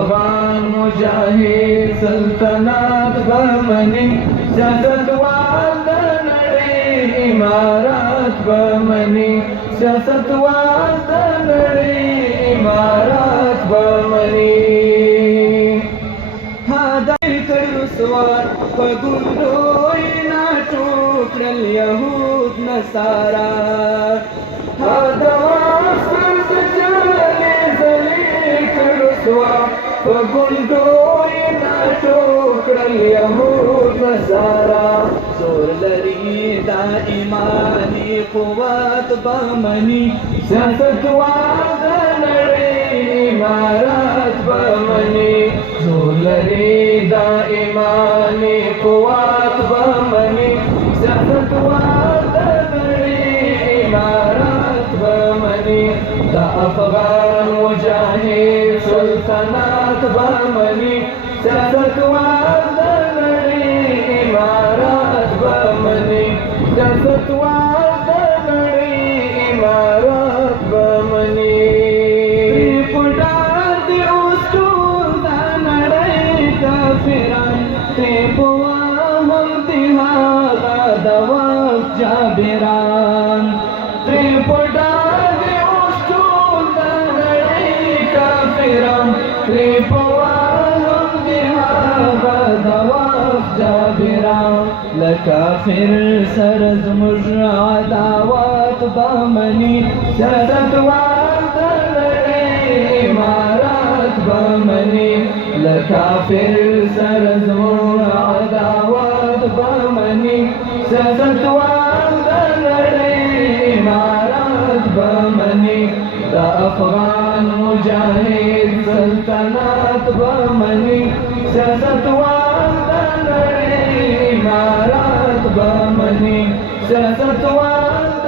अफगान मुजाहिद सल्तनत बमनी सियासतवाद नडे इमारत बमनी सियासतवाद नडे इमारत बमनी هذا الرسوار فقولوا يناتوك لليهود نصارى هذا وصل سجالي ذلك الرسوار فقولوا يناتوك لليهود نصارى زور لري دا إيماني قوات بمني سياسة وعد نري إمارات بمني زور لري دا إيماني قوات بمني سياسة وعد نري إمارات بمني دا أفغان مجاهد سلطنات بمني سياسة وعد نري إمارات بمني سياسة وعد نري إمارات بمني جابران تريبودا دي أسطول دنري كافران تريبوالهم دي هذا دواف جابران لكافر سرز مجرع دعوات بامني سياسة وعد نري إمارات بامني لكافر سرز مجرع دعوات بامني سياسة وعد نري إمارات بمني دا أفغان مجاهد سلطنات بمني سياسة وعد نري إمارات بمني سياسة وعد